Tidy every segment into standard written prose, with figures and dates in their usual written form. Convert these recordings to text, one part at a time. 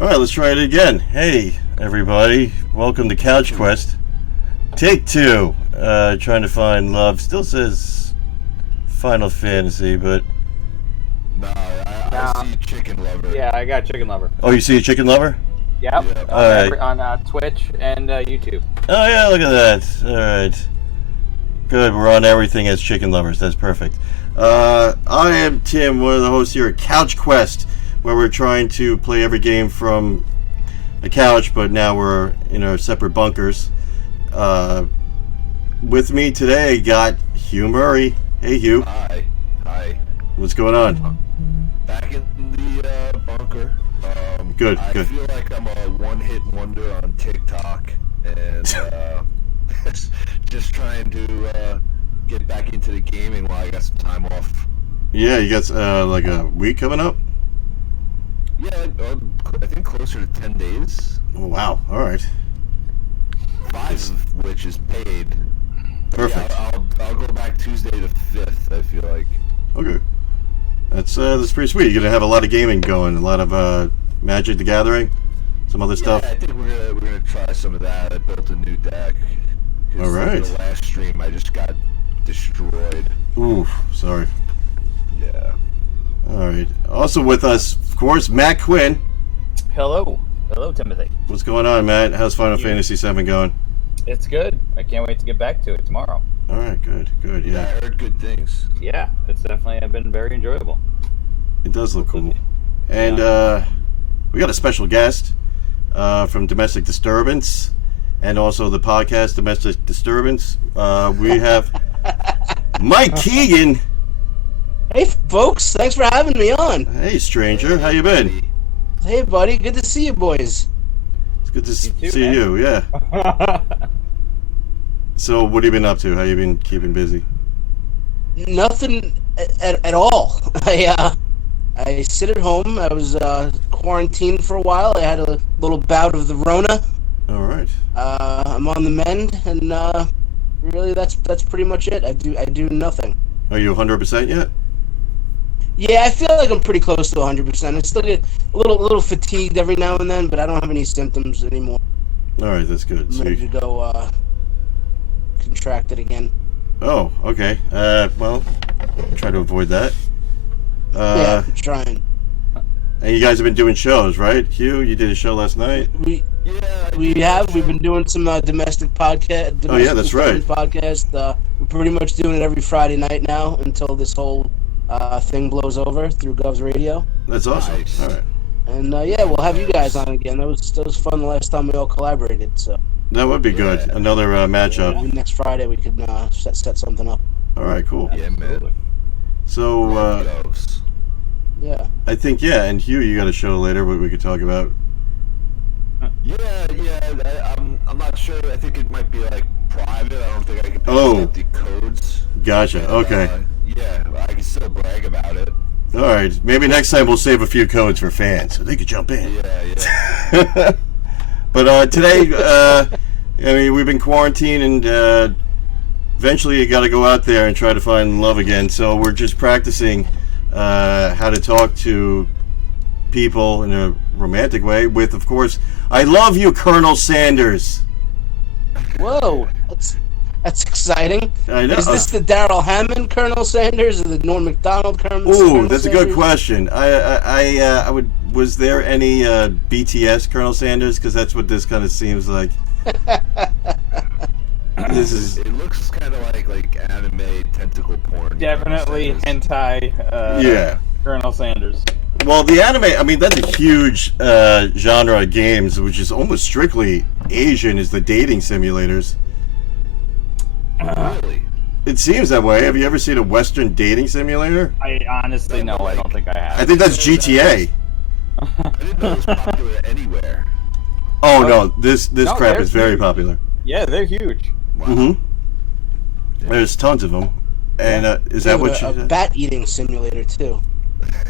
All right, let's try it again. Hey, everybody. Welcome to Couch Quest. Take two. Trying to find love. Still says Final Fantasy, but... No, I see Chicken Lover. Yeah, I got Chicken Lover. Oh, you see a chicken lover? Yep. Yeah. On Twitch and YouTube. Oh, yeah, look at that. All right. Good, we're on everything as chicken lovers. That's perfect. I am Tim, one of the hosts here at Couch Quest, where we're trying to play every game from a couch, but now we're in our separate bunkers. With me today, got Hugh Murray. Hey, Hugh. Hi. What's going on? Back in the bunker. Good. I feel like I'm a one-hit wonder on TikTok, and just trying to get back into the gaming while I got some time off. Yeah, you got like a week coming up? Yeah, I think closer to 10 days. Oh, wow. All right. 5 of which is paid. Perfect. Yeah, I'll go back Tuesday the 5th, I feel like. Okay. That's pretty sweet. You're going to have a lot of gaming going, a lot of Magic the Gathering, some other stuff. Yeah, I think we're gonna try some of that. I built a new deck. 'Cause All right. The last stream I just got destroyed. Ooh, sorry. Yeah. All right. Also with us, of course, Matt Quinn. Hello, Timothy. What's going on, Matt? How's Final Yeah. Fantasy VII going? It's good. I can't wait to get back to it tomorrow. All right, good, Yeah, yeah. I heard good things. Yeah, it's definitely been very enjoyable. It does look cool. And we got a special guest from Domestic Disturbance and also the podcast Domestic Disturbance. We have Mike Keegan. Hey folks, thanks for having me on. Hey, stranger, how you been? Hey buddy, good to see you boys. It's good to You too, see man. you, yeah. So what have you been up to? How you been keeping busy? Nothing at all. I sit at home. I was quarantined for a while. I had a little bout of the Rona. All right. I'm on the mend, and really that's pretty much it. I do nothing. Are you 100% yet? Yeah, I feel like I'm pretty close to 100%. I still get a little fatigued every now and then, but I don't have any symptoms anymore. All right, that's good. I'm So ready to you, go contract it again. oh, okay. Well, try to avoid that. Yeah, I'm trying. And you guys have been doing shows, right? Hugh, you did a show last night. Yeah. We've been doing some domestic podcast. Oh, yeah, that's right. Podcast. We're pretty much doing it every Friday night now until this whole thing blows over through Gov's Radio. That's awesome. Nice. All right. And yeah, we'll have you guys on again. That was fun the last time we all collaborated. So That would be good. Yeah. Another matchup. maybe next Friday we could set something up. All right, cool. Yeah, man. So Goes. Yeah. I think, yeah, and Hugh, you got a show later what we could talk about. Yeah. I'm not sure. I think it might be like private. I don't think I can pass Oh. out the codes. Gotcha. Okay. Yeah, I can still brag about it. All right. Maybe next time we'll save a few codes for fans so they could jump in. Yeah. But today, I mean, we've been quarantined, and eventually you got to go out there and try to find love again. So we're just practicing how to talk to people in a romantic way. With, of course, I love you, Colonel Sanders. Whoa, that's exciting. I know. Is this the Daryl Hammond Colonel Sanders or the Norm Macdonald Colonel? Ooh, Colonel that's a good Sanders? question. I would. Was there any BTS Colonel Sanders? Because that's what this kind of seems like. This is. It looks kind of like anime tentacle porn. Definitely hentai. Yeah. Colonel Sanders. Well, the anime. I mean, that's a huge genre of games, which is almost strictly Asian. Is the dating simulators? Really? It seems that way. Have you ever seen a Western dating simulator? I honestly no, I don't think I have. I think that's GTA. I didn't know it was popular anywhere. Oh no, this No, crap they're is very huge. popular. Yeah, they're huge. Wow. Mm-hmm. There's tons of them. And is that what a you? bat eating simulator too?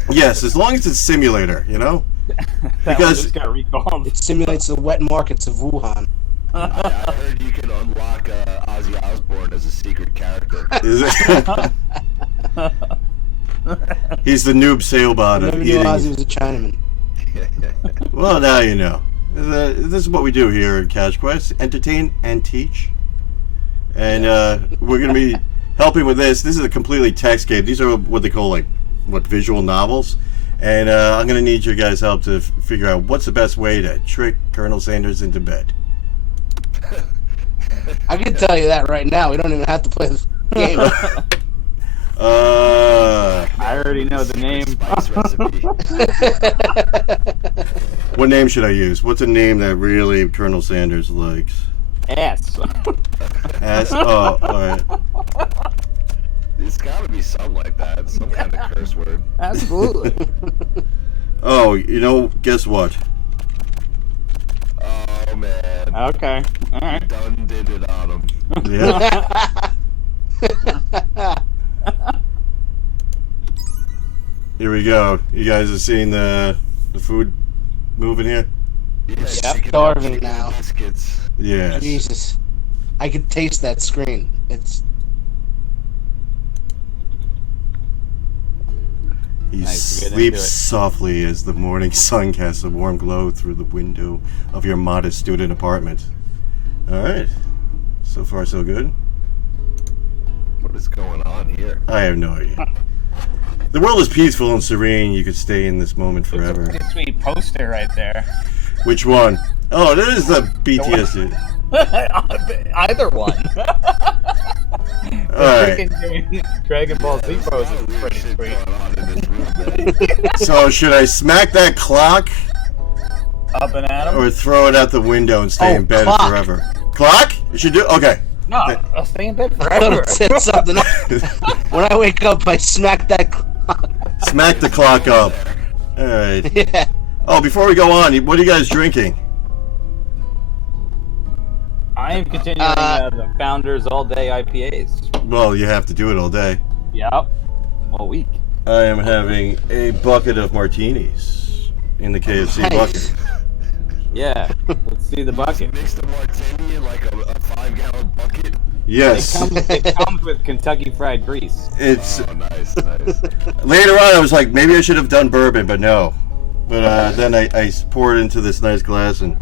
Yes, as long as it's simulator, you know. That one Because- just got recalled. It simulates the wet markets of Wuhan. I heard you can unlock Ozzy Osbourne as a secret character. Is it? He's the noob sailbot I of never knew Ozzy eating. was a Chinaman. Well, now you know. This is what we do here at Cash Quest: entertain and teach. And we're going to be helping with this. This is a completely text game. These are what they call visual novels. And I'm going to need your guys' help to figure out what's the best way to trick Colonel Sanders into bed. I can tell you that right now. We don't even have to play the game. I already know the name. Spice recipe. What name should I use? What's a name that really Colonel Sanders likes? Ass. Oh, alright. It's gotta be something like that. Some kind of curse word. Absolutely. Oh, guess what? Oh man. Okay. All right. Done did it on him. Yeah. Here we go. You guys are seeing the food moving here? Yes, Yep. chicken Starving chicken now. Biscuits. Yes. Jesus. I could taste that screen. It's He Nice, get into sleeps it. softly as the morning sun casts a warm glow through the window of your modest student apartment. Alright. So far, so good. What is going on here? I have no idea. The world is peaceful and serene. You could stay in this moment It's a forever. pretty sweet poster right there. Which one? Oh, that is the BTS. Either one. Alright. Freaking Dragon Ball Z pose There's a lot is of weird pretty shit sweet. going on in this room, man. So, should I smack that clock Up and at him. or throw it out the window and stay Oh, in bed clock. forever? Clock? You should do. Okay. No, I'll stay in bed I thought forever. it said something else. When I wake up, I smack that clock. Smack the clock up. Alright. Yeah. Oh, before we go on, what are you guys drinking? I am continuing the Founders All Day IPAs. Well, you have to do it all day. Yep. All week. I am having a bucket of martinis in the KFC Nice. bucket. Yeah. Let's see the bucket. Mixed a martini in like a 5-gallon bucket. Yes. It comes with Kentucky Fried Grease. It's Oh, nice, nice. later on. I was like, maybe I should have done bourbon, but no. But then I poured it into this nice glass and.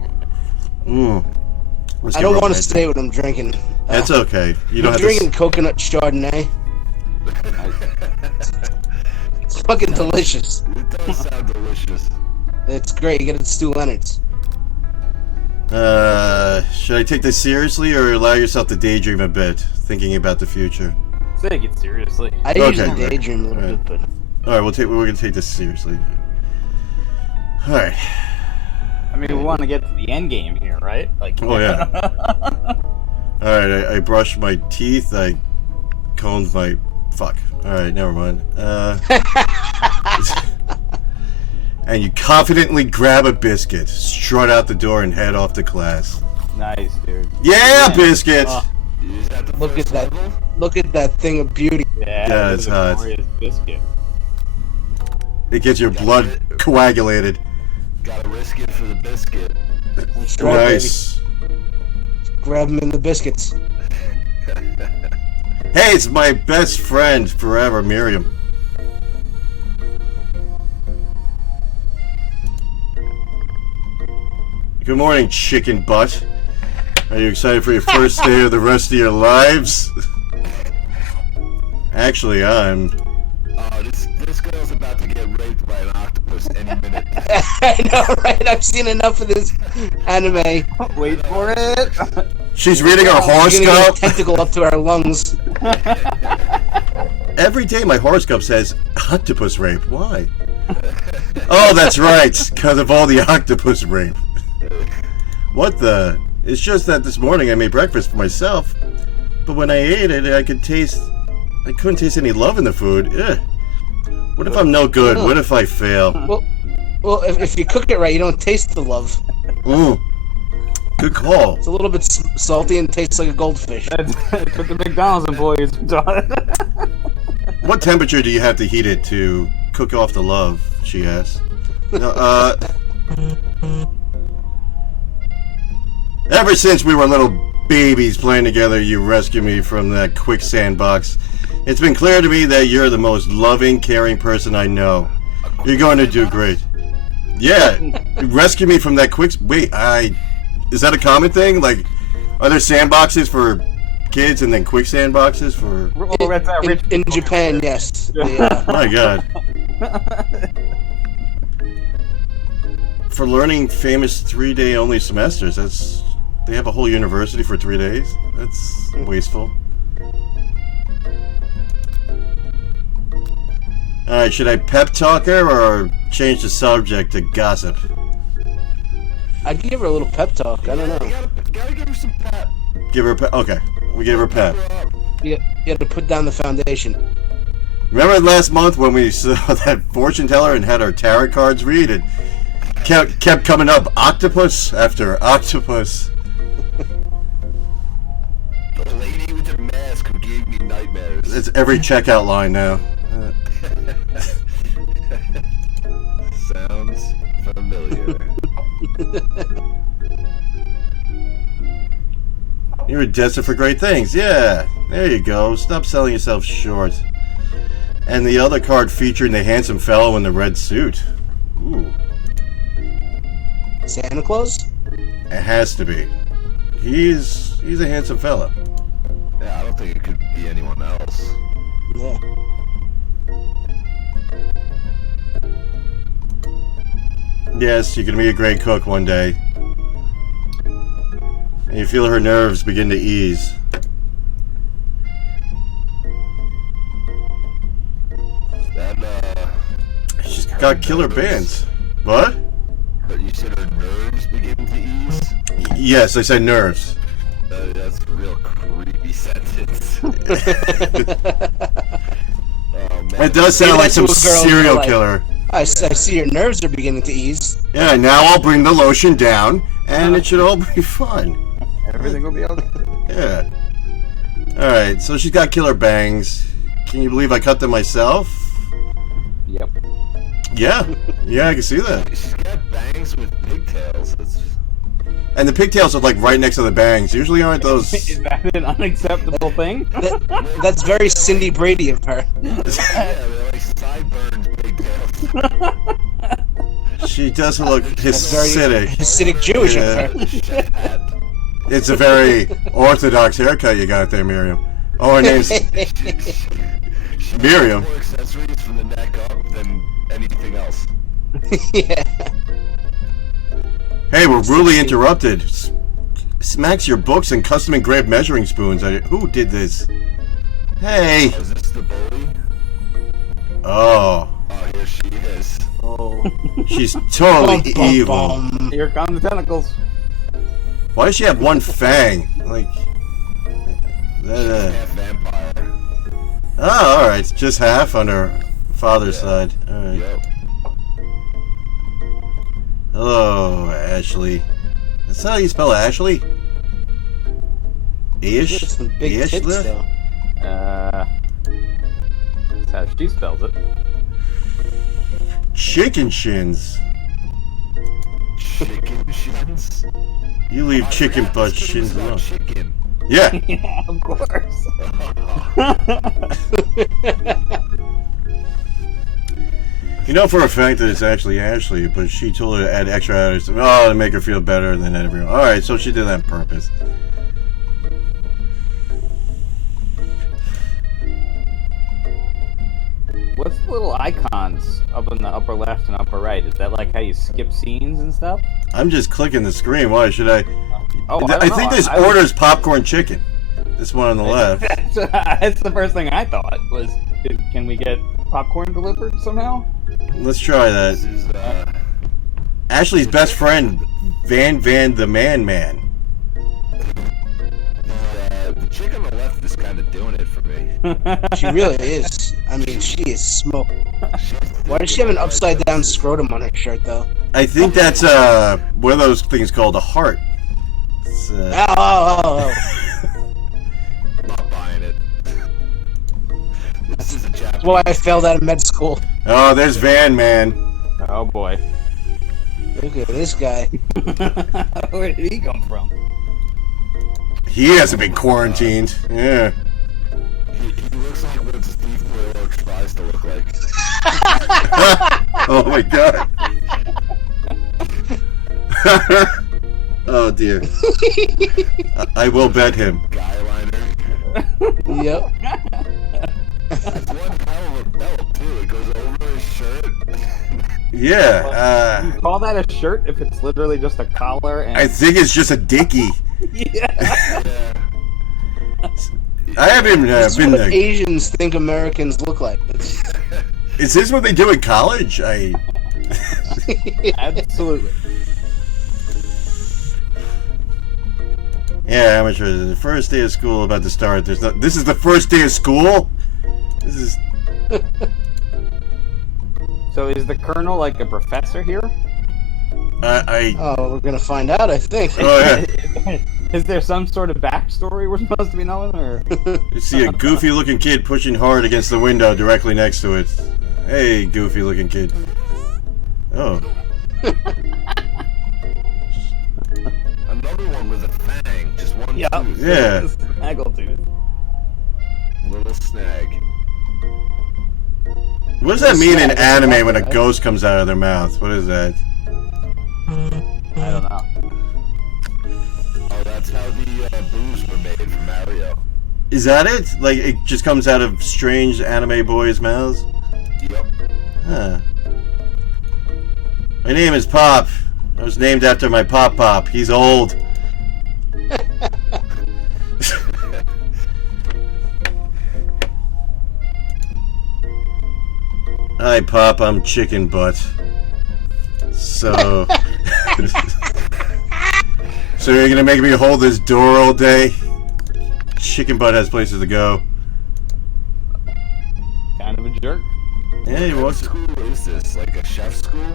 Let's I get don't want to romantic. say what I'm drinking. That's okay. You don't I'm have to. drinking coconut Chardonnay. It's fucking delicious. It does sound delicious. It's great. You get it at Stu Leonard's. Should I take this seriously or allow yourself to daydream a bit, thinking about the future? Take it seriously. I Okay, usually right. daydream a little Right. bit, but All right, we're gonna take this seriously. All right. I mean, we want to get to the end game here, right? Like. Oh, yeah. All right. I brushed my teeth. I combed my. Fuck. All right. Never mind. And you confidently grab a biscuit, strut out the door, and head off to class. Nice, dude. Yeah, Yeah. biscuit. Is that the look at first that. level? Look at that thing of beauty. Yeah, Yeah, it's a hot. glorious biscuit. It gets your blood coagulated. Gotta risk it for the biscuit. That's right, baby. Nice. Grab them in the biscuits. Hey, it's my best friend forever, Miriam. Good morning, chicken butt. Are you excited for your first day of the rest of your lives? Actually, I'm. Oh, this girl's about to get raped by an octopus any minute. I know, right? I've seen enough of this anime. Wait for it. She's reading her We're gonna get a horoscope. tentacle up to our lungs. Every day my horoscope says octopus rape. Why? Oh, that's right. Because of all the octopus rape. What the? It's just that this morning I made breakfast for myself, but when I ate it, I couldn't taste any love in the food. Ugh. What if I'm no good? What if I fail? Well, if you cook it right, you don't taste the love. Good call. It's a little bit salty and tastes like a goldfish. That's what the McDonald's employees are doing. What temperature do you have to heat it to cook off the love? She asked. No, ever since we were little babies playing together, you rescued me from that quicksand box. It's been clear to me that you're the most loving, caring person I know. You're going to do great. Yeah, rescue me from that quick. Wait, is that a common thing? Like, are there sandboxes for kids and then quicksand boxes for? Well, that's how rich In people Japan, get. yes. My God. For learning famous 3-day only semesters, they have a whole university for 3 days. That's wasteful. All right, should I pep talk her or change the subject to gossip? I'd give her a little pep talk. I don't know. You gotta give her some pep. Give her a pep. Okay, we gave her a pep. You have to put down the foundation. Remember last month when we saw that fortune teller and had our tarot cards read and kept coming up octopus after octopus? The lady with the mask who gave me nightmares. It's every checkout line now. Sounds familiar. You were destined for great things. Yeah, there you go. Stop selling yourself short. And the other card featuring the handsome fellow in the red suit. Ooh, Santa Claus? it has to be. He's a handsome fellow. Yeah, I don't think it could be anyone else. Yeah. Yes, you're gonna be a great cook one day. And you feel her nerves begin to ease. That, She's got killer bands. What? but you said her nerves begin to ease? Yes, I said nerves. That's a real creepy sentence. Oh, man. It does sound Maybe like that's some what girls serial are like. killer. I see your nerves are beginning to ease. Yeah, now I'll bring the lotion down, and it should all be fun. Everything will be okay. Yeah. Alright, so she's got killer bangs. Can you believe I cut them myself? Yep. Yeah. Yeah, I can see that. She's got bangs with pigtails. That's And the pigtails are like right next to the bangs. Usually aren't those... Is that an unacceptable thing? That's very Cindy Brady of her. yeah, they're like sideburns pigtails. She doesn't look That's very Hasidic. Hasidic Jewish Yeah. of her. It's a very orthodox haircut you got there, Miriam. Oh, her name's She Miriam. has more accessories from the neck up than anything else. Yeah. Hey, we're rudely interrupted. Smacks your books and custom engraved measuring spoons. Who did this? Hey. Is this the bully? Oh, Oh, here she is. Oh, she's totally Bum, bum, evil. bum. here come the tentacles. Why does she have one fang? Like, Half vampire. oh, all right, just half on her father's side. All right. Yep. Hello, Ashley. That's how you spell Ashley? Ish? Got some big tits, Ishla? though. That's how she spells it. Chicken shins. Chicken shins. You leave chicken forgot butt this kid shins was about alone. Chicken. Yeah. Yeah, of course. You know for a fact that it's actually Ashley, but she told her to add extra hours to make her feel better than everyone. Alright, so she did that on purpose. What's the little icons up in the upper left and upper right? Is that like how you skip scenes and stuff? I'm just clicking the screen. Why should I? Oh, I think this orders popcorn chicken. This one on the left. That's the first thing I thought was, can we get popcorn delivered somehow? Let's try This that. is, Ashley's best friend, Van the Man. the chick on the left is kind of doing it for me. She really is. I mean, she is smoke. Why does she have an upside down scrotum on her shirt, though? I think that's one of those things called a heart. It's, Oh. I'm not buying it. This is a Japanese. That's why I failed out of med school. oh, there's Van Man. Oh boy. Look at this guy. Where did he come from? He hasn't been quarantined. Yeah. He looks like what Steve Carell tries to look like. Oh my god. Oh dear. I will bet him. Guy liner. Yep. It's one hell of a belt too. It goes over his shirt. Yeah. You call that a shirt if it's literally just a collar and I think it's just a dickie. yeah. Yeah. I haven't This is been what there. Asians think Americans look like. Is this what they do in college? Absolutely. Yeah, amateur. The first day of school about to start. This is the first day of school. This is. So is the colonel like a professor here? Oh, we're gonna find out, I think. Oh yeah. Is there some sort of backstory we're supposed to be knowing, or? You see a goofy-looking kid pushing hard against the window directly next to it. Hey, goofy-looking kid. Oh. Another one with a fang. Just one Yep. tooth. Yeah. Snaggletooth. Little snag. What does that mean in anime when a ghost comes out of their mouth? What is that? I don't know. Oh, that's how the boos were made from Mario. Is that it? Like, it just comes out of strange anime boys' mouths? Yep. Huh. My name is Pop. I was named after my Pop. He's old. Hi, Pop. I'm Chicken Butt. So... So you're gonna make me hold this door all day? Chicken Butt has places to go. Kind of a jerk. Hey, What what's school is this? Like a chef school?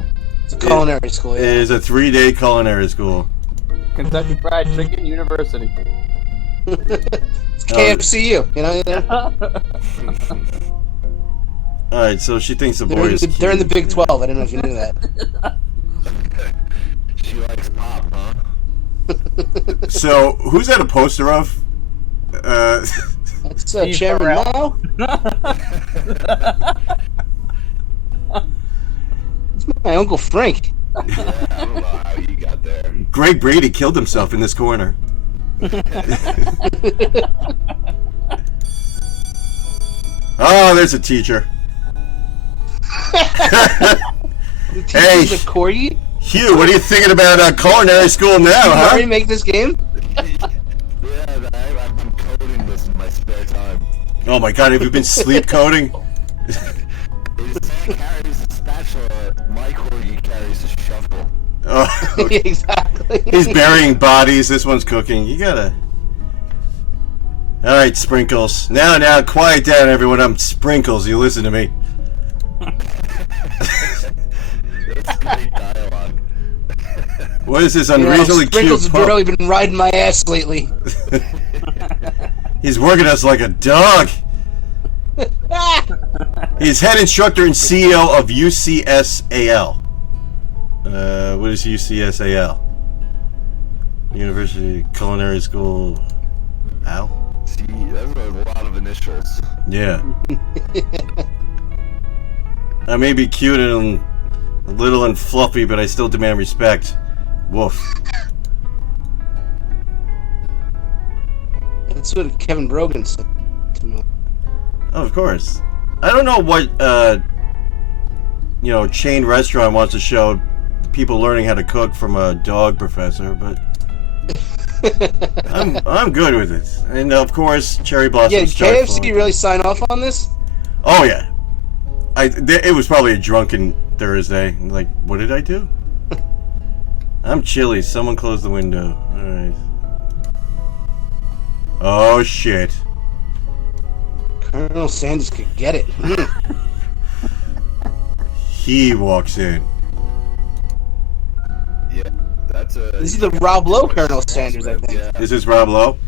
It's a culinary school, It yeah. is a 3-day culinary school. Kentucky Fried Chicken University. It's KFCU, you know? Alright, so she thinks the boy They're, is cute. they're in the Big 12. I don't know if you knew that. She likes pop, huh? So, who's that a poster of? That's Steve Chairman Farrell. Mao. It's my Uncle Frank. Yeah, I don't know how you got there. Greg Brady killed himself in this corner. Oh, there's a teacher. The Hey. teacher's a corgi. Hugh, what are you thinking about culinary school now, Did Murray huh? make this game? Yeah, I've been coding this in my spare time. Oh my god, have you been sleep coding? His man carries a spatula, my corgi carries a shovel. Oh, okay. Exactly. He's burying bodies, this one's cooking. You gotta... Alright, Sprinkles. Now, quiet down, everyone. I'm Sprinkles. You listen to me. That's great dialogue. What is this You know, unreasonably Sprinkles cute has pup? really been riding my ass lately. He's working us like a dog. He's head instructor and CEO of UCSAL. What is UCSAL? University Culinary School. Al? See, that's a lot of initials. Yeah. I may be cute and little and fluffy, but I still demand respect. Woof. That's what Kevin Brogan said to me. Oh, of course. I don't know what chain restaurant wants to show people learning how to cook from a dog professor, but I'm good with it. And of course, Cherry Blossom. Yeah, did KFC really sign off on this? Oh yeah. It was probably a drunken Thursday. Like, what did I do? I'm chilly. Someone close the window. All right. Oh shit. Colonel Sanders could get it. He walks in. Yeah, that's a. This is the Rob Lowe Colonel Sanders, I think. Yeah. This is Rob Lowe.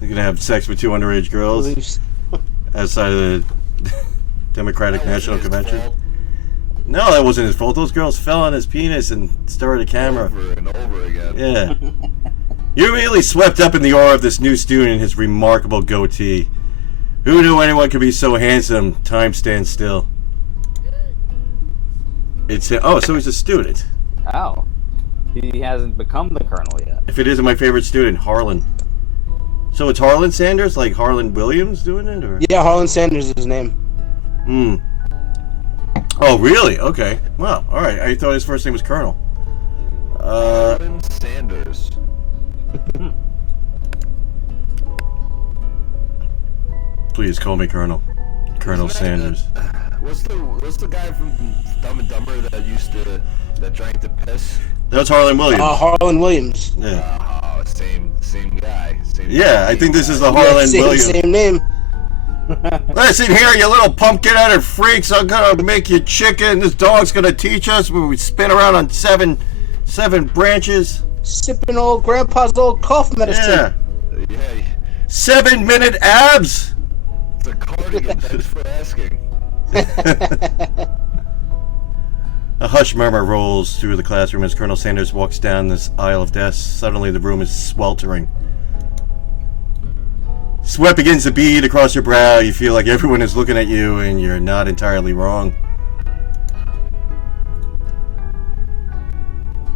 They're gonna have sex with 2 underage girls outside of the Democratic That wasn't National his Convention. fault. No, that wasn't his fault. Those girls fell on his penis and started a camera. Over and over again. Yeah. You're immediately swept up in the aura of this new student and his remarkable goatee. Who knew anyone could be so handsome? Time stands still. So he's a student. Oh. He hasn't become the colonel yet. If it isn't my favorite student, Harlan. So it's Harlan Sanders, like Harlan Williams doing it, or? Yeah, Harlan Sanders is his name. Hmm. Oh, really? Okay. Well, all right. I thought his first name was Colonel. Harlan Sanders. Please call me Colonel. Colonel Sanders. What's the guy from Dumb and Dumber that drank the piss? That was Harlan Williams. Harlan Williams. Yeah. Oh, same guy. Yeah, I think this is the Harlan Williams. Same name. Listen here, you little pumpkin-headed freaks. I'm gonna make you chicken. This dog's gonna teach us when we spin around on seven branches. Sipping old grandpa's old cough medicine. Yeah. Yeah, 7-minute abs. it's a cardigan. Thanks for asking. A hushed murmur rolls through the classroom as Colonel Sanders walks down this aisle of desks. Suddenly, the room is sweltering. Sweat begins to bead across your brow. You feel like everyone is looking at you, and you're not entirely wrong.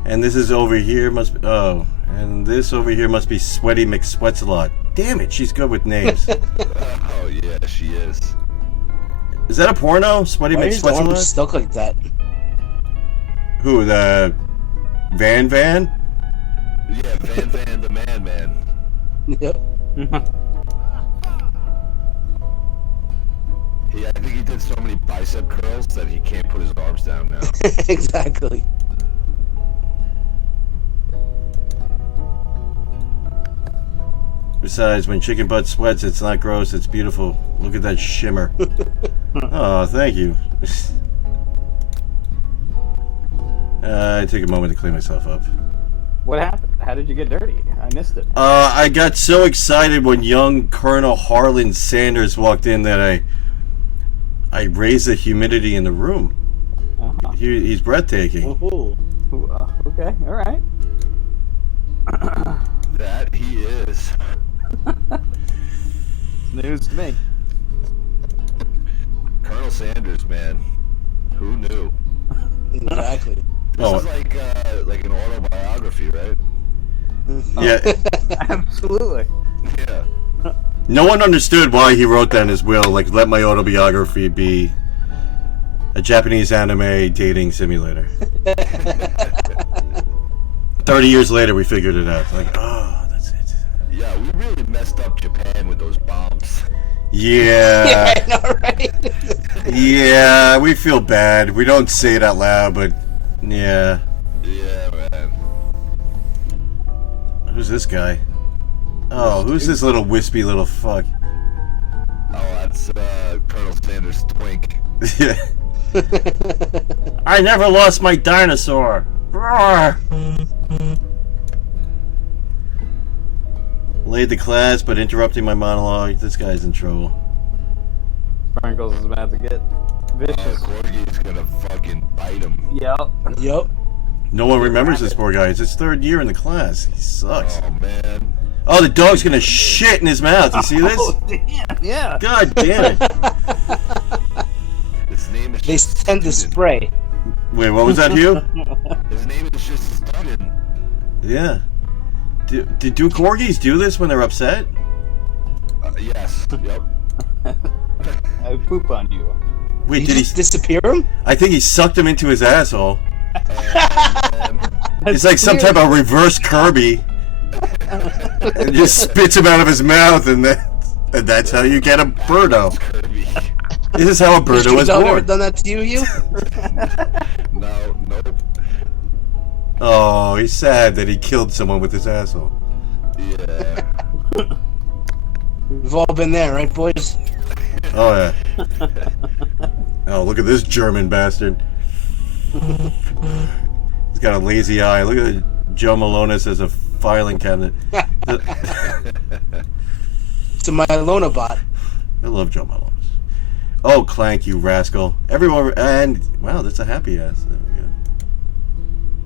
And this is over here must be... Oh. And this over here must be Sweaty McSweatsalot. Damn it, she's good with names. Oh yeah, she is. Is that a porno? Sweaty Why is the arm McSweatsalot? stuck like that? Who, the... Van? Yeah, Van the Man. Yep. I think he did so many bicep curls that he can't put his arms down now. Exactly. Besides, when chicken butt sweats, it's not gross, it's beautiful. Look at that shimmer. Oh, thank you. I took a moment to clean myself up. What happened? How did you get dirty? I missed it. I got so excited when young Colonel Harlan Sanders walked in that I raised the humidity in the room. Uh-huh. He's breathtaking. Ooh. Okay, all right. That he is. It's news to me. Colonel Sanders, man. Who knew? Exactly. This Oh. is like an autobiography, right? Yeah. Absolutely. Yeah. No one understood why he wrote that in his will, like, let my autobiography be a Japanese anime dating simulator. 30 years later, we figured it out. Like, oh, that's it. Yeah, we really messed up Japan with those bombs. Yeah. Yeah, I know, right? Yeah, we feel bad. We don't say it out loud, but yeah. Yeah, man. Who's this guy? Oh, who's this little wispy little fuck? Oh, that's Colonel Sanders' twink. Yeah. I never lost my dinosaur. Roar. Laid the class, but interrupting my monologue. This guy's in trouble. Sprinkles is about to get vicious. Corgi's gonna fucking bite him. Yep. Yep. No one remembers this poor guy. It's his third year in the class. He sucks. Oh, man. Oh, the dog's gonna shit in his mouth. You see this? Oh, damn. Yeah. God damn it. His name is They just send the Student. spray. Wait, what was that, Hugh? His name is just Student. Yeah. Do corgis do this when they're upset? Yes. Yep. I poop on you. Wait, You did just he? disappear him? I think he sucked him into his asshole. Man. It's like some type of reverse Kirby. And just spits him out of his mouth, and that's how you get a birdo. Kirby. This is how a Has birdo your was dog ever born. done that to you, Hugh? No, nope. Oh, he's sad that he killed someone with his asshole. Yeah. We've all been there, right, boys? Oh yeah. Oh, look at this German bastard. He's got a lazy eye. Look at Joe Malonis as a filing cabinet. It's a Mylona bot. I love Joe Malonis. Oh, Clank, you rascal! Everyone, and wow, that's a happy ass. There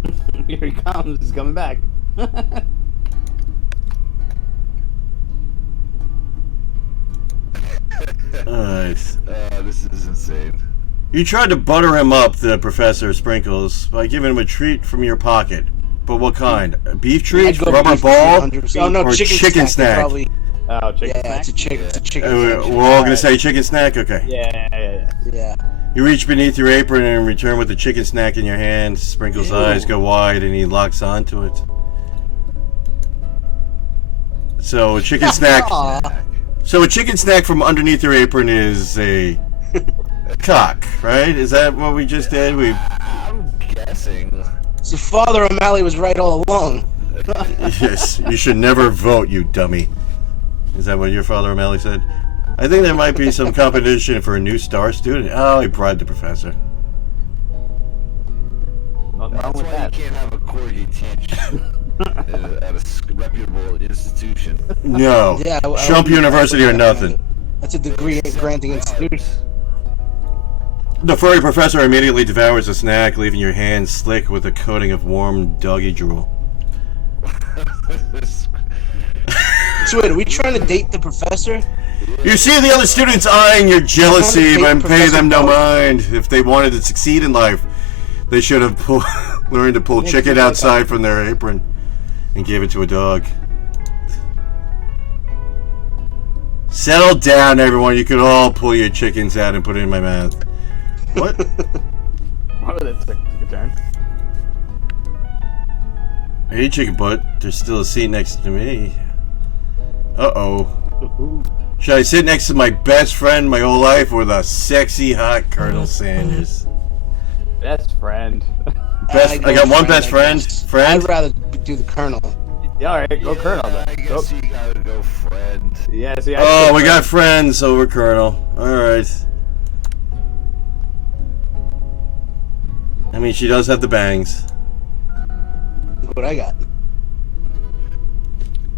we go. Here he comes. He's coming back. Alright. This is insane. You tried to butter him up, the Professor Sprinkles, by giving him a treat from your pocket. But what kind? Beef I'd treats, go rubber beef ball, 100%. Oh no, or chicken snack. snack? Oh, chicken Yeah, snack? it's a chicken. It's a chicken. We're snack. all gonna say chicken snack. Okay. Yeah. Yeah. You reach beneath your apron and return with the chicken snack in your hand. Sprinkle's Ew. eyes go wide and he locks onto it. So a chicken snack. Aw. So a chicken snack from underneath your apron is a cock, right? Is that what we just did? I'm guessing. So Father O'Malley was right all along. Yes. You should never vote, you dummy. Is that what your Father O'Malley said? I think there might be some competition for a new star student. Oh, he bribed the professor. Nothing wrong That's with why that. you can't have a corgi teach at a reputable institution. No. Yeah, I Shump wouldn't- University or nothing. That's a degree granting institution. The furry professor immediately devours the snack, leaving your hands slick with a coating of warm doggy drool. So wait, are we trying to date the professor? You see the other students eyeing your jealousy, Don't but hate pay them no Professor mind. If they wanted to succeed in life, they should have learned to pull Thank chicken you, outside from their apron and give it to a dog. Settle down, everyone. You could all pull your chickens out and put it in my mouth. What? Oh, that took a turn. Hey, chicken butt. There's still a seat next to me. Uh-oh. Should I sit next to my best friend my whole life or the sexy, hot Colonel Sanders? Best friend. I got one best I friend. guess. Friend? I'd rather do the Colonel. Alright, go Colonel then. I guess you gotta go friend. Yeah, see, Oh, we got friends over Colonel. Alright. I mean, she does have the bangs. Look what I got.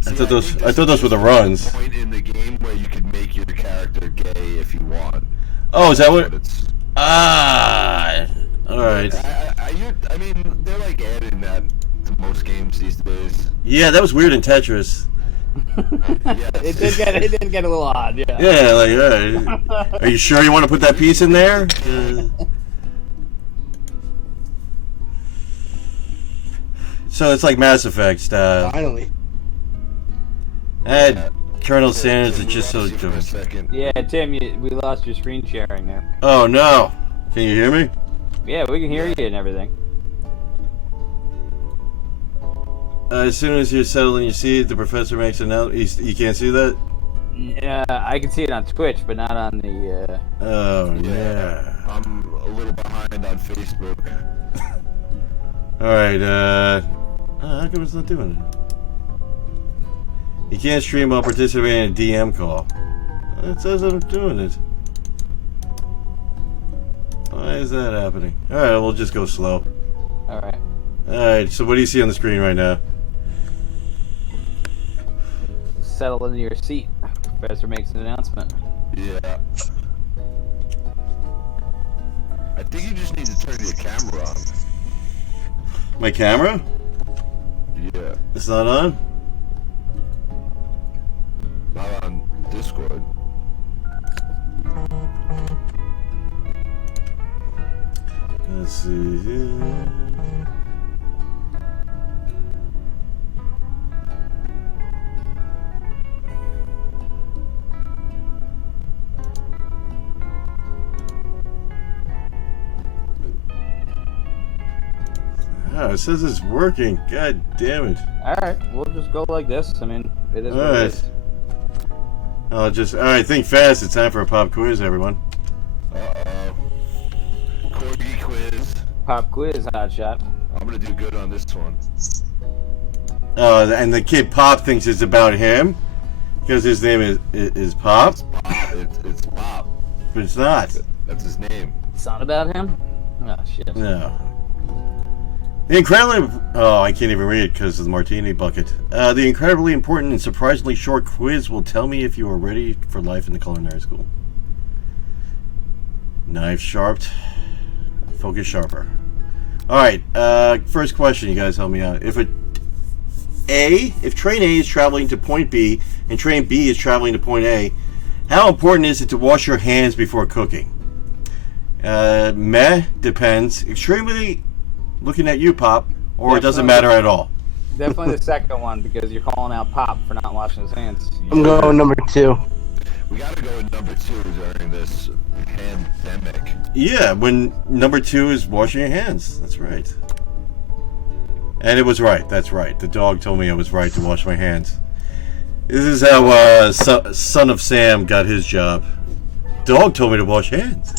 I thought those were the runs. Point in the game where you can make your character gay if you want. Oh, is that what? But it's, Ah. Alright. I mean, they're like adding that to most games these days. Yeah, that was weird in Tetris. It did get a little odd, yeah. Yeah, like, alright. Are you sure you want to put that piece in there? So it's like Mass Effect style. Finally. Colonel Sanders is just so Lost you for a dumb. second. Yeah, Tim, we lost your screen sharing there. Oh no! Can you hear me? Yeah, we can hear you and everything. As soon as you're settled in your seat, the professor makes an announcement. You can't see that? I can see it on Twitch, but not on the. Oh yeah. I'm a little behind on Facebook. Alright, how come it's not doing it? You can't stream while participating in a DM call. It says that I'm doing it. Why is that happening? Alright, we'll just go slow. Alright. Alright, so what do you see on the screen right now? Settle into your seat. Professor makes an announcement. Yeah. I think you just need to turn your camera on. My camera? Yeah. It's not on? Not on Discord. Let's see here. Oh, it says it's working. God damn it. Alright, we'll just go like this. I mean, it is what Alright. it is. Alright, think fast. It's time for a pop quiz, everyone. Uh-oh. Corgi quiz. Pop quiz, hotshot. I'm gonna do good on this one. And the kid Pop thinks it's about him because his name is Pop, Pop. It's Pop. but it's not. That's his name. It's not about him? Oh, shit. No. The incredibly... Oh, I can't even read it because of the martini bucket. The incredibly important and surprisingly short quiz will tell me if you are ready for life in the culinary school. Knife sharpened. Focus sharper. Alright, first question, you guys help me out. If train A is traveling to point B and train B is traveling to point A, how important is it to wash your hands before cooking? Depends. Extremely, looking at you, Pop, or it doesn't matter at all? Definitely the second one, because you're calling out Pop for not washing his hands. I'm going number 2. We gotta go with number 2 during this pandemic. Yeah, when number 2 is washing your hands. That's right. And it was right. That's right. The dog told me I was right to wash my hands. This is how Son of Sam got his job. Dog told me to wash hands.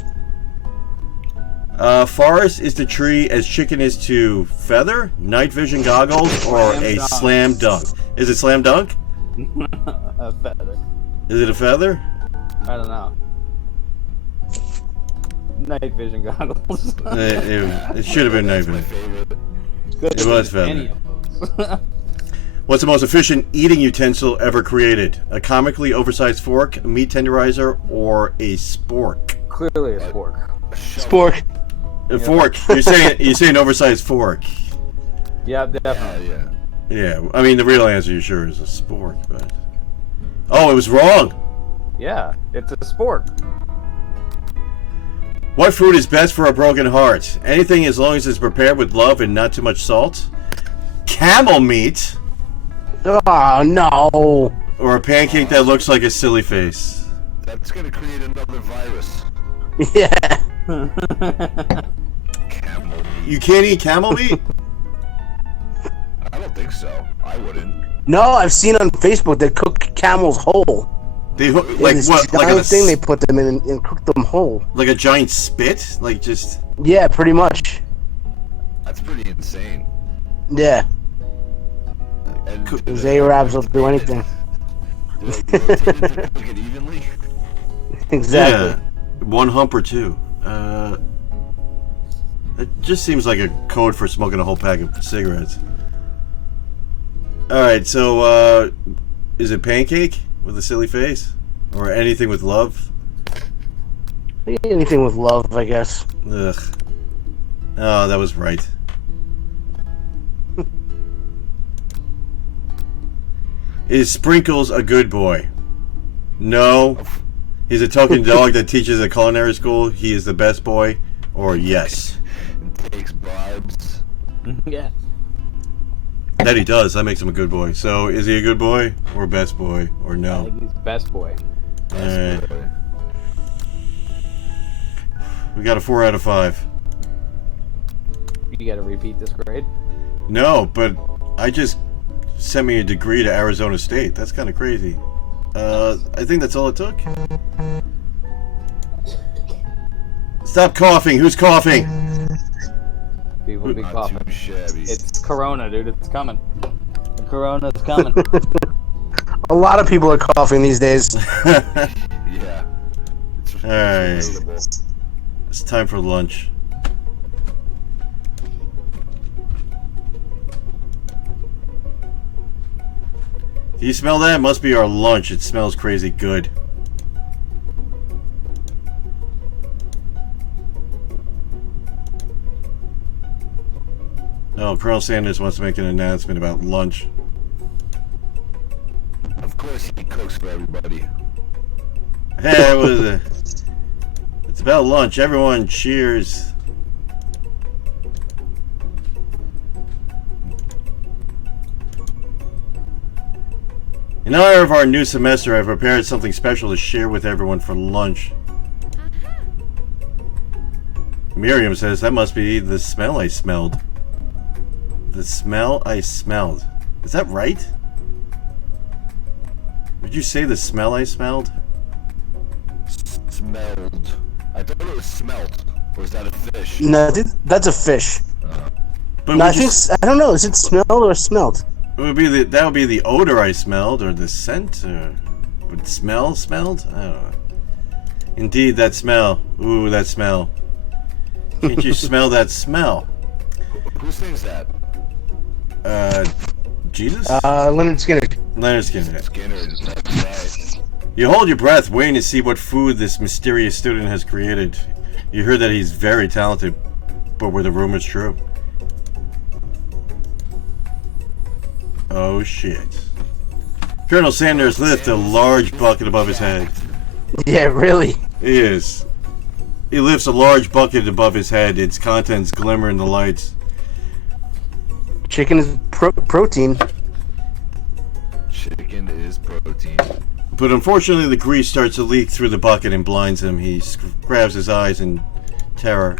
Forest is the tree as chicken is to feather, night vision goggles, or a slam dunk. Is it slam dunk? A feather. Is it a feather? I don't know. Night vision goggles. It should have been night My vision. favorite. Good It was for any feather. of those. What's the most efficient eating utensil ever created? A comically oversized fork, a meat tenderizer, or a spork? Clearly a spork. Spork. A fork. You're saying oversized fork. Yeah, definitely. Yeah. Yeah, I mean the real answer, you sure, is a spork, but oh, it was wrong. Yeah, it's a spork. What food is best for a broken heart? Anything as long as it's prepared with love and not too much salt. Camel meat, Oh, no. or a pancake that looks like a silly face. That's gonna create another virus. Yeah. Camel meat. You can't eat camel meat? I don't think so. I wouldn't. No, I've seen on Facebook they cook camels whole. They hook In like this what? Like giant a thing they put them in and cook them whole. like a giant spit? Like just Yeah, pretty much. That's pretty insane. Yeah. And Those Arabs will do anything. Do they rotate it to cook it evenly? Exactly. yeah, one hump or two. It just seems like a code for smoking a whole pack of cigarettes. All right, so is it pancake with a silly face, or anything with love? Anything with love, I guess. Ugh. Oh, that was right. Is Sprinkles a good boy? No. He's a talking dog that teaches at culinary school. He is the best boy. Or yes. And takes bribes. Yeah. That he does. That makes him a good boy. So, is he a good boy or best boy or I no? think he's best boy. Alright. We got a 4 out of 5. You gotta repeat this grade. No, but I just sent me a degree to Arizona State. That's kind of crazy. I think that's all it took. Stop coughing. Who's coughing? People be Not coughing. too shabby. It's Corona, dude. It's coming. The Corona's coming. A lot of people are coughing these days. Yeah. It's Alright. relatable. It's time for lunch. Do you smell that? It must be our lunch. It smells crazy good. Oh, Colonel Sanders wants to make an announcement about lunch. Of course he cooks for everybody. Hey, what is it? It's about lunch. Everyone cheers. In honor of our new semester, I've prepared something special to share with everyone for lunch. Miriam says that must be the smell I smelled. The smell I smelled. Is that right? Did you say the smell I smelled? Smelled. I thought it was smelt. Or is that a fish? No, that's a fish. But No, we I think just- I don't know. Is it smelled or smelt? It would be that would be the odor I smelled, or the scent, or would smelled? I don't know. Indeed, that smell. Ooh, that smell. Can't you smell that smell? Who sings that? Jesus? Leonard Skinner. Leonard Skinner. Skinner. That's right. You hold your breath, waiting to see what food this mysterious student has created. You heard that he's very talented, but were the rumors true? Oh shit. Colonel Sanders lifts a large bucket above his head. Yeah, really. He is. He lifts a large bucket above his head. Its contents glimmer in the lights. Chicken is protein. Chicken is protein. But unfortunately, the grease starts to leak through the bucket and blinds him. He grabs his eyes in terror.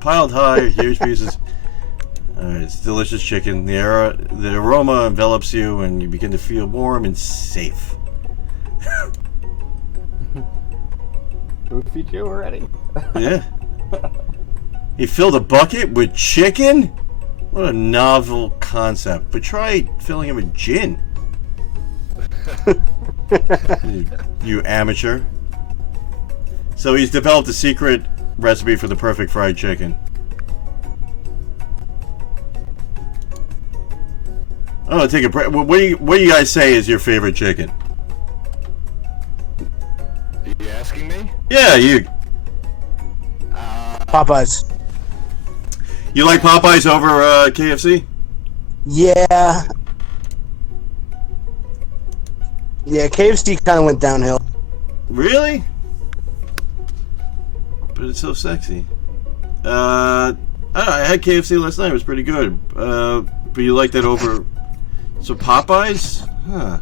Piled high, huge pieces. It's delicious chicken. The aroma envelops you, and you begin to feel warm and safe. Who feed you already? Yeah. He filled a bucket with chicken? What a novel concept. But try filling it with gin. You amateur. So he's developed a secret recipe for the perfect fried chicken. Oh, take a break. What do you guys say is your favorite chicken? Are you asking me? Yeah, you Popeyes. you like Popeyes over KFC? Yeah. Yeah, KFC kind of went downhill. Really? But it's so sexy. I don't know, I had KFC last night. It was pretty good. But you like that over... So Popeyes? Huh.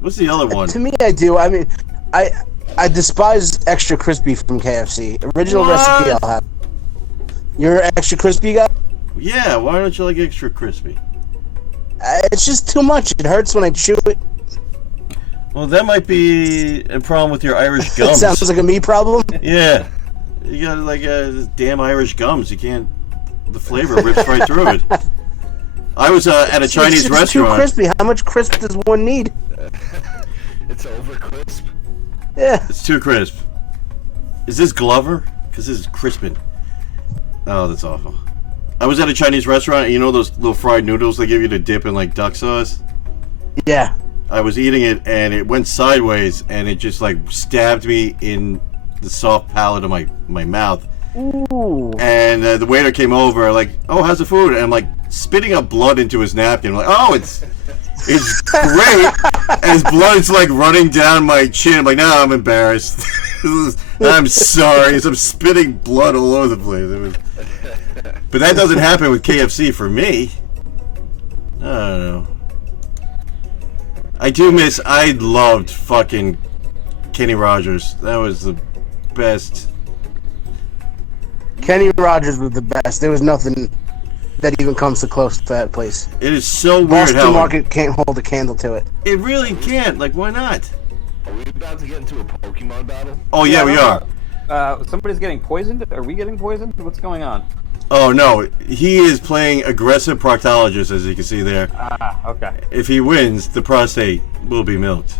What's the other one? To me, I do. I mean, I despise extra crispy from KFC. Original What? recipe, I'll have. You're an extra crispy guy? Yeah, why don't you like extra crispy? It's just too much. It hurts when I chew it. Well, that might be a problem with your Irish It gums. sounds like a me problem. Yeah. You got like damn Irish gums. You can't... The flavor rips right through it. I was at a Chinese It's restaurant. too crispy. How much crisp does one need? It's over crisp. Yeah. It's too crisp. Is this Glover? Because this is Crispin. Oh, that's awful. I was at a Chinese restaurant, and you know those little fried noodles they give you to dip in like duck sauce? Yeah. I was eating it, and it went sideways, and it just like stabbed me in the soft palate of my mouth. Ooh. And the waiter came over, like, "Oh, how's the food?" And I'm like spitting up blood into his napkin. I'm like, "Oh, it's great." As blood's like running down my chin. I'm like, "No, I'm embarrassed. I'm sorry." So I'm spitting blood all over the place. But that doesn't happen with KFC for me. I don't know. I loved fucking Kenny Rogers. That was the best. Kenny Rogers was the best. There was nothing that even comes to close to that place. It is so weird Boston how Market can't hold a candle to it. it really can't. Like, why not? Are we about to get into a Pokemon battle? Oh yeah, we are. Somebody's getting poisoned? Are we getting poisoned? What's going on? Oh no, he is playing aggressive proctologist, as you can see there. Ah, okay. If he wins, the prostate will be milked.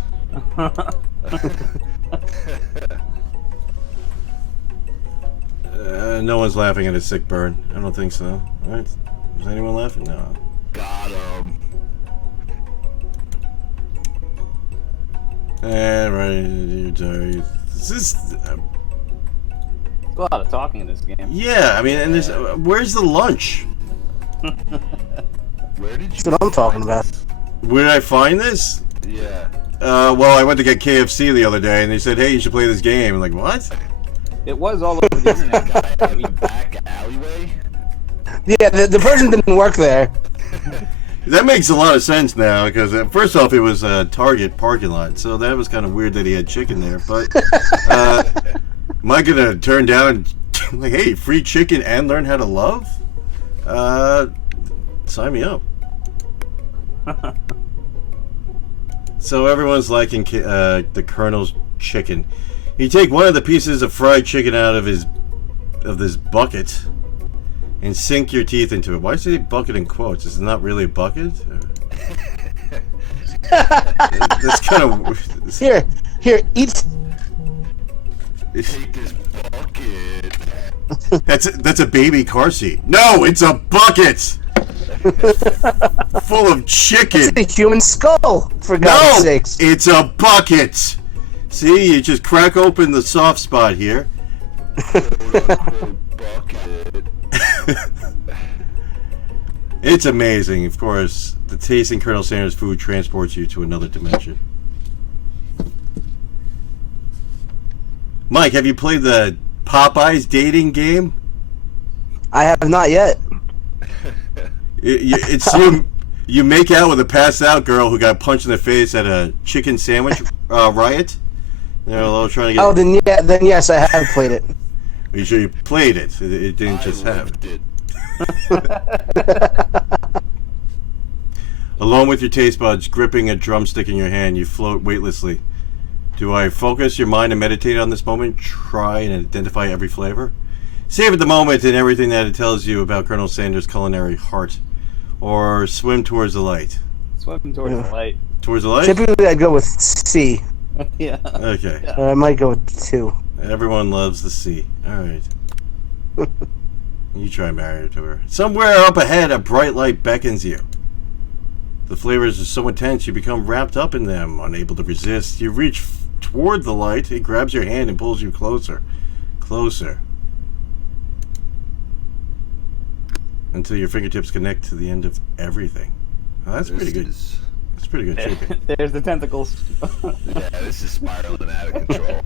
No one's laughing at a sick burn. I don't think so. Right? Is anyone laughing? No. Got him. Right. This is. A lot of talking in this game. Yeah, I mean, and there's. Where's the lunch? Where did you? That's what I'm talking about. Where did I find this? Yeah. Well, I went to get KFC the other day, and they said, "Hey, you should play this game." I'm like, "What?" It was all over the internet. Guy in the back alleyway. Yeah, the person didn't work there. That makes a lot of sense now, because first off, it was a Target parking lot, so that was kind of weird that he had chicken there. But am I gonna turn down like, hey, free chicken and learn how to love? Sign me up. So everyone's liking the Colonel's chicken. You take one of the pieces of fried chicken out of this bucket and sink your teeth into it. Why is it bucket in quotes? Is it not really a bucket? That's kind of Here, eat. Take this bucket. That's a baby car seat. No, it's a bucket full of chicken. It's a human skull, for God's No, sakes. it's a bucket. See, you just crack open the soft spot here. Bucket. It's amazing, of course. The tasting Colonel Sanders food transports you to another dimension. Mike, have you played the Popeyes dating game? I have not yet. It's you. You make out with a passed out girl who got punched in the face at a chicken sandwich riot. They're a little trying to get. Oh, then yes, I have played it. Are you sure you played it? It didn't just have. It. Alone with your taste buds, gripping a drumstick in your hand, you float weightlessly. Do I focus your mind and meditate on this moment? Try and identify every flavor? Savor the moment and everything that it tells you about Colonel Sanders' culinary heart. Or swim towards the light. Swim towards the light. Towards the light? Typically, I'd go with C. Yeah. Okay. I might go with 2. Everyone loves the sea. Alright. You try marrying to her. Somewhere up ahead, a bright light beckons you. The flavors are so intense you become wrapped up in them, unable to resist. You reach toward the light, it grabs your hand and pulls you closer. Closer. Until your fingertips connect to the end of everything. Well, that's pretty good. That's pretty good chicken. There's the tentacles. Yeah, this is spiraling out of control.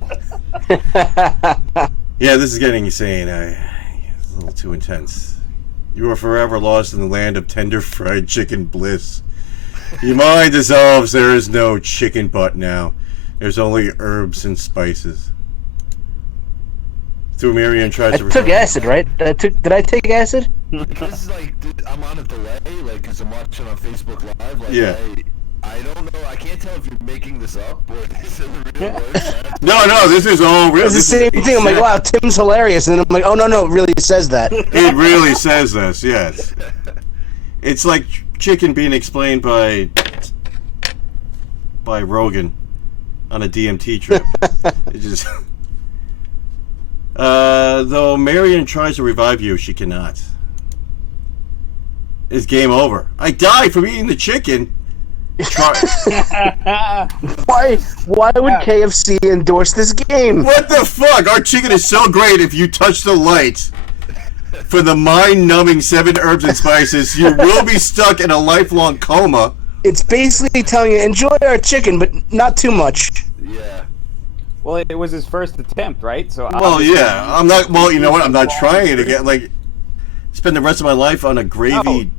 Yeah, this is getting insane. It's a little too intense. You are forever lost in the land of tender fried chicken bliss. Your mind dissolves. There is no chicken butt now. There's only herbs and spices. Through Marion tries to. I took acid, right? Did I take acid? This is like, dude, I'm on a delay, like, because I'm watching on Facebook Live. Like, Yeah. I don't know. I can't tell if you're making this up or this is real words. No, this is all real. It's the same thing. I'm like, wow, Tim's hilarious, and then I'm like, oh no, it really says that. It really says this, yes. It's like chicken being explained by Rogan on a DMT trip. It just. Though Marion tries to revive you, she cannot. It's game over. I died from eating the chicken. Why would KFC endorse this game? What the fuck? Our chicken is so great. If you touch the light for the mind-numbing 7 herbs and spices, you will be stuck in a lifelong coma. It's basically telling you, enjoy our chicken, but not too much. Yeah. Well, it was his first attempt, right? So. Well, yeah. I'm not. Well, you know what? I'm not trying it again. Like, spend the rest of my life on a gravy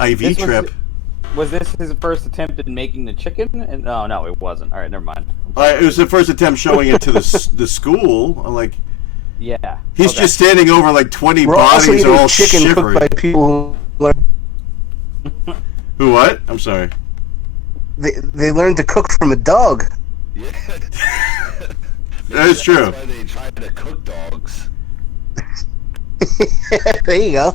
IV trip. Was this his first attempt at making the chicken? And no, it wasn't. All right, never mind. It was the first attempt showing it to the school. I'm like, Yeah. he's just standing over like 20 We're also bodies, eating all chicken shivering. cooked by people who learn. Who? What? I'm sorry. They learned to cook from a dog. Yeah. That is true. That's why they try to cook dogs. There you go.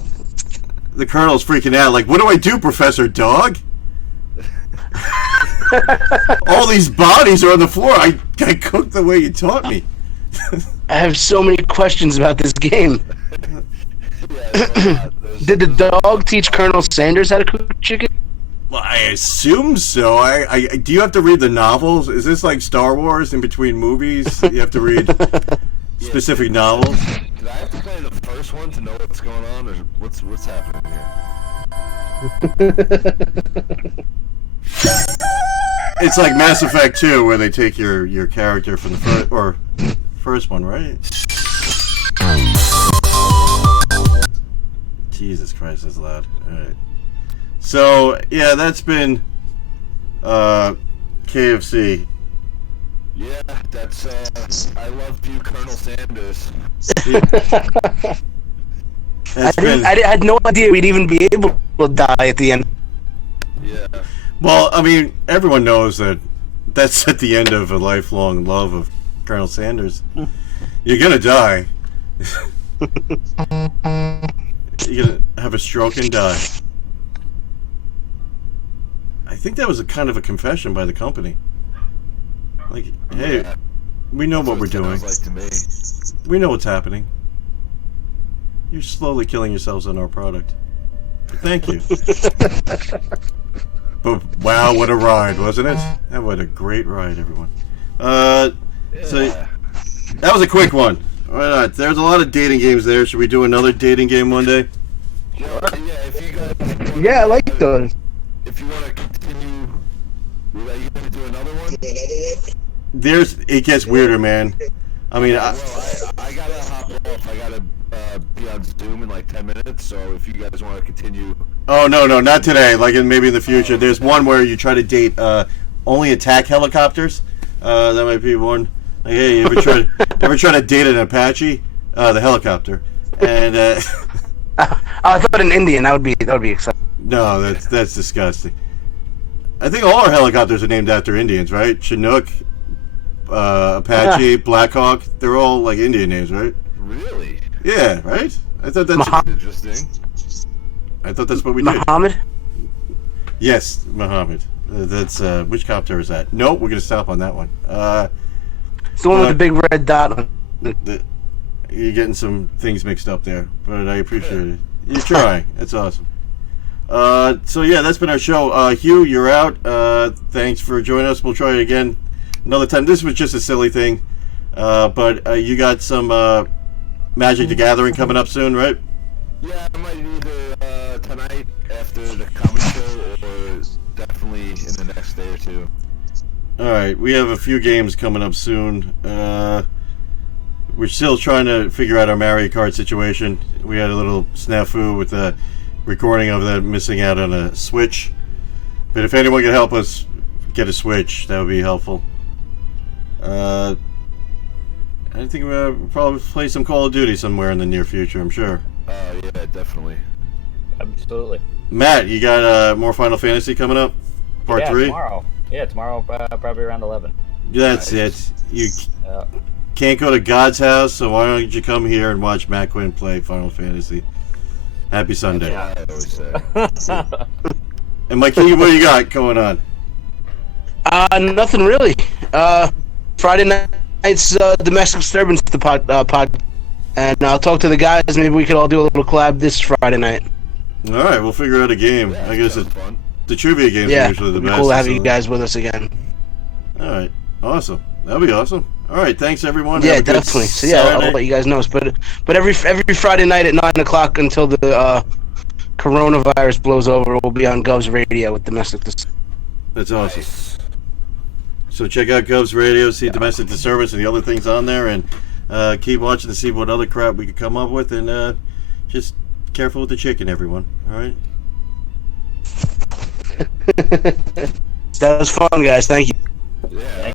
The colonel's freaking out. Like, what do I do, Professor Dog? All these bodies are on the floor. I cooked the way you taught me. I have so many questions about this game. Did the dog teach Colonel Sanders how to cook chicken? Well, I assume so. Do you have to read the novels? Is this like Star Wars in between movies? You have to read specific novels? Did I have to play the first one to know what's going on, or what's happening here? It's like Mass Effect 2, where they take your character from the first one, right? Jesus Christ, that's loud. Alright. So, yeah, that's been KFC. Yeah, that's I love you, Colonel Sanders. I had no idea we'd even be able to die at the end. Yeah. Well, I mean, everyone knows that that's at the end of a lifelong love of Colonel Sanders. You're gonna die. You're gonna have a stroke and die. I think that was a kind of a confession by the company. Like, hey, Yeah. we know what we're It doing. sounds like to me. We know what's happening. You're slowly killing yourselves on our product. But thank you. But wow, what a ride, wasn't it? And what a great ride, everyone. So that was a quick one. Why not? There's a lot of dating games there. Should we do another dating game one day? Yeah, if you guys. Yeah, I like those. If you want to continue, are you going to do another one? It gets weirder, man. I mean, Well, I gotta hop off. I gotta be on Zoom in like 10 minutes. So if you guys want to continue Oh no, not today. Like maybe in the future. There's one where you try to date only attack helicopters. That might be one. Like, hey, you ever try to date an Apache, the helicopter? And I thought an Indian. That would be exciting. no, that's disgusting. I think all our helicopters are named after Indians, right? Chinook, Apache, Blackhawk. They're all like Indian names, right? Really? Yeah, right. I thought that's Interesting. I thought that's what we did. Muhammad. Yes, Muhammad. That's which copter is that? Nope, we're gonna stop on that one. It's the one with the big red dot on it. You're getting some things mixed up there, but I appreciate it. You're trying. That's awesome. So yeah, that's been our show. Hugh, you're out. Thanks for joining us. We'll try it again another time. This was just a silly thing, but you got some Magic the Gathering coming up soon, right? Yeah, I might either tonight after the comedy show or definitely in the next day or two. All right, we have a few games coming up soon. We're still trying to figure out our Mario Kart situation. We had a little snafu with the recording of that missing out on a Switch. But if anyone can help us get a Switch, that would be helpful. I think we'll probably play some Call of Duty somewhere in the near future, I'm sure. Yeah, definitely. Absolutely. Matt, you got more Final Fantasy coming up? Part 3? Tomorrow. Yeah, tomorrow, probably around 11. That's it. You can't go to God's house, so why don't you come here and watch Matt Quinn play Final Fantasy? Happy Sunday. Yeah, I always say. And Mikey, what do you got going on? Nothing really. Friday night's domestic disturbance the pod, and I'll talk to the guys. Maybe we could all do a little collab this Friday night. All right, we'll figure out a game. Yeah, I guess that's fun. the trivia games Yeah, are usually the it'd be best. cool to have you so- guys with us again. All right, awesome. That'll be awesome. All right, thanks everyone. Yeah, Have a good definitely. So yeah, I'll Saturday. let you guys know. But every Friday night at 9:00 until the coronavirus blows over, we'll be on Gov's Radio with domestic disturbance. That's awesome. So check out Gov's Radio, see Domestic Disturbance and the other things on there, and keep watching to see what other crap we could come up with, and just careful with the chicken, everyone. All right. That was fun, guys. Thank you. Yeah.